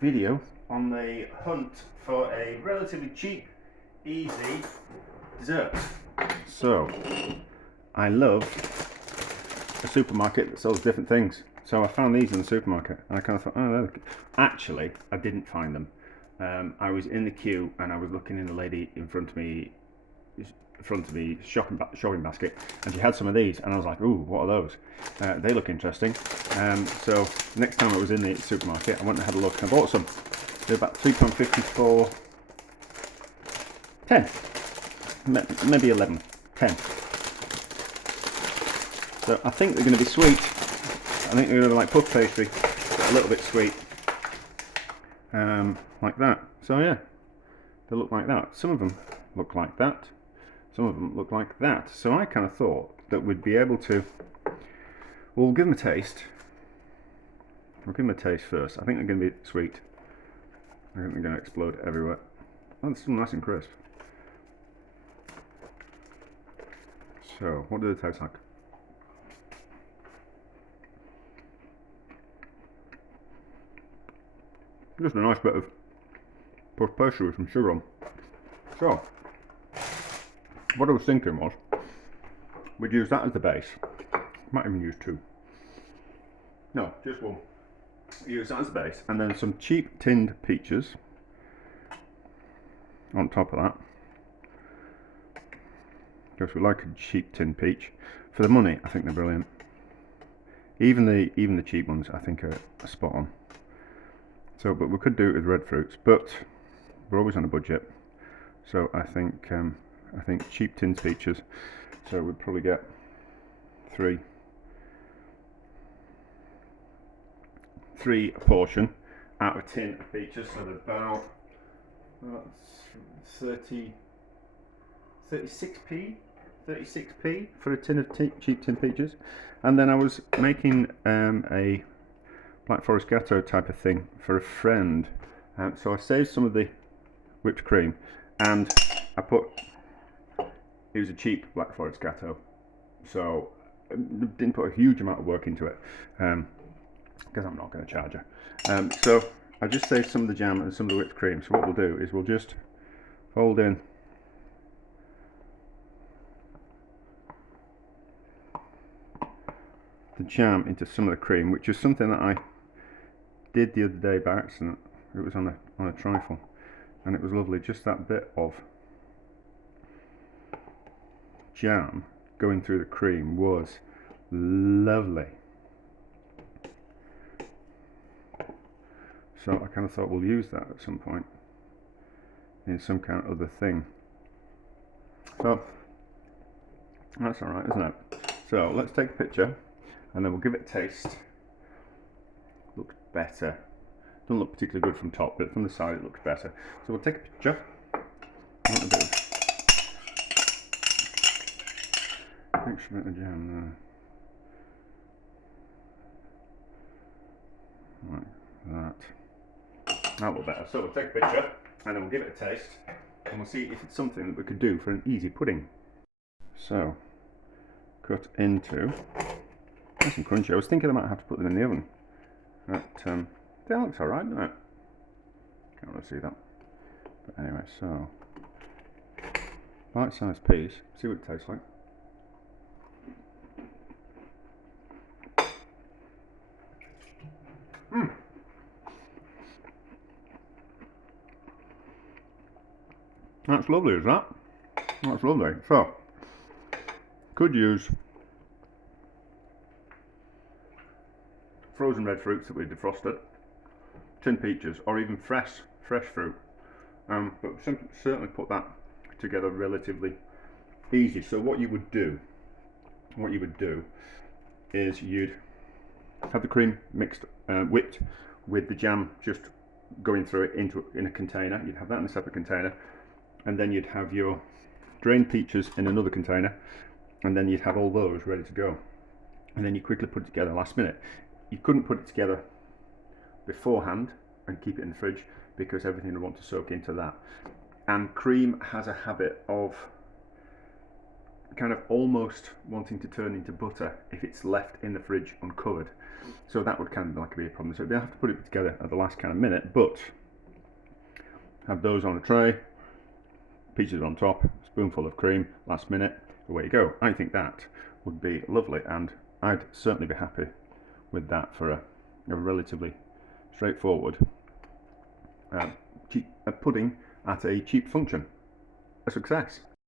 video on the hunt for a relatively cheap, easy dessert. So, I love a supermarket that sells different things. So I found these in the supermarket and I kind of thought, oh, actually, I didn't find them. I was in the queue and I was looking in the lady in front of me shopping basket, and she had some of these and I was like, ooh, what are those? They look interesting. So next time I was in the supermarket, I went and had a look and I bought some. They're about £3.50 for 10, maybe 11, 10. So I think they're going to be sweet. I think they're going to be like puff pastry, but a little bit sweet, like that. So yeah, they look like that. Some of them look like that. Some of them look like that. So I kind of thought that we'd be able to, well, we'll give them a taste. We'll give them a taste first. I think they're going to be sweet. I think they're going to explode everywhere. Oh, they're still nice and crisp. So, what do they taste like? Just a nice bit of puff pastry with some sugar on. So, what I was thinking was, we'd use that as the base. Might even use two. No, just one. Use that as the base, and then some cheap tinned peaches on top of that. Because we like a cheap tinned peach. For the money, I think they're brilliant. Even the cheap ones, I think, are spot on. So, but we could do it with red fruits, but we're always on a budget. So I think cheap tinned peaches. So we'd probably get three a portion out of a tin of peaches. So they're about 36p for a tin of cheap tin peaches. And then I was making a Black Forest Gâteau type of thing for a friend. So I saved some of the whipped cream and I put, it was a cheap Black Forest Gâteau, so I didn't put a huge amount of work into it because I'm not going to charge her. So I just saved some of the jam and some of the whipped cream. So what we'll do is we'll just fold in the jam into some of the cream, which is something that I did the other day by accident. It was on a trifle, and it was lovely. Just that bit of jam going through the cream was lovely. So I kind of thought we'll use that at some point in some kind of other thing. So that's alright, isn't it? So let's take a picture and then we'll give it a taste. Looks better. Doesn't look particularly good from top, but from the side it looks better. So we'll take a picture. I want a bit of extra bit of jam there. Like that. That'll look better. So we'll take a picture and then we'll give it a taste and we'll see if it's something that we could do for an easy pudding. So, cut into, nice and crunchy. I was thinking I might have to put them in the oven. But that looks alright, doesn't it? Can't really see that. But anyway, so, bite-sized piece, see what it tastes like. That's lovely, is that? That's lovely. So, could use frozen red fruits that we defrosted, tinned peaches, or even fresh fruit. But certainly put that together relatively easy. So what you would do is you'd have the cream mixed, whipped with the jam just going through it in a container. You'd have that in a separate container, and then you'd have your drained peaches in another container, and then you'd have all those ready to go. And then you quickly put it together last minute. You couldn't put it together beforehand and keep it in the fridge because everything would want to soak into that. And cream has a habit of kind of almost wanting to turn into butter if it's left in the fridge uncovered. So that would kind of like be a problem. So they have to put it together at the last kind of minute, but have those on a tray, peaches on top, spoonful of cream, last minute, away you go. I think that would be lovely, and I'd certainly be happy with that for a relatively straightforward pudding at a cheap function. A success.